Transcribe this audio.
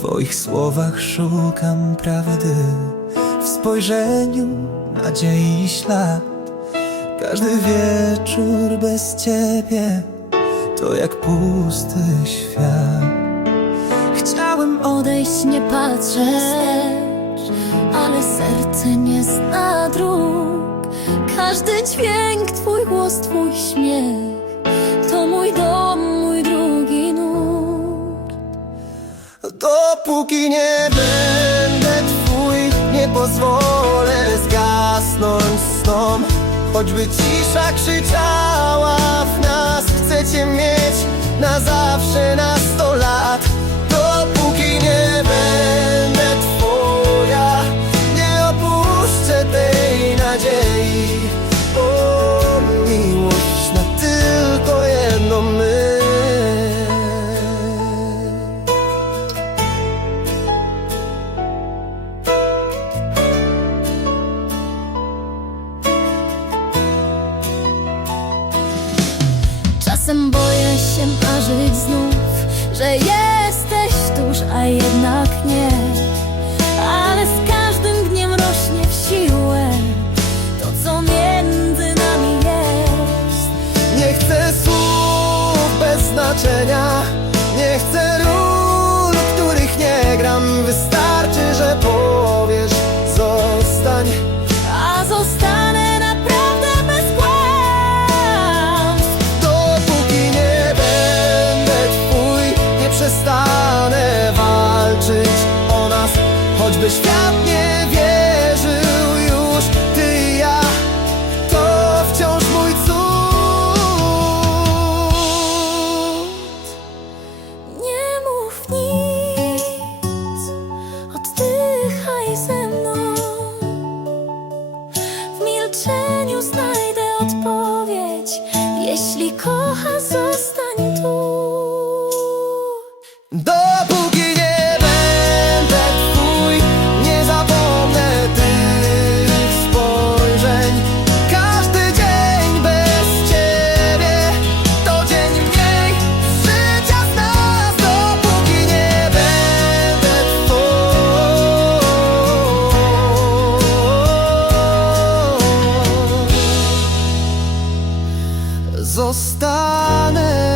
Twoich słowach szukam prawdy. W spojrzeniu nadziei ślad. Każdy wieczór bez Ciebie To jak pusty świat. Chciałem Odejść nie patrzę wstecz, ale serce nie zna dróg. Każdy dźwięk, twój głos, twój śmiech, Dopóki nie będę twój Nie pozwolę zgasnąć snom Choćby cisza krzyczała w nas Chcecie mieć na zawsze na Czasem boję się marzyć znów, że jesteś tuż, a jednak nie. Ale z każdym dniem rośnie w siłę to, co między nami jest. Nie chcę słów bez znaczenia przestanę walczyć o nas Choćby świat nie wierzył już. Ty i ja to wciąż mój cud. Nie mów nic, oddychaj ze mną. W milczeniu znajdę odpowiedź. Jeśli kocha, zostań tu. zostanę.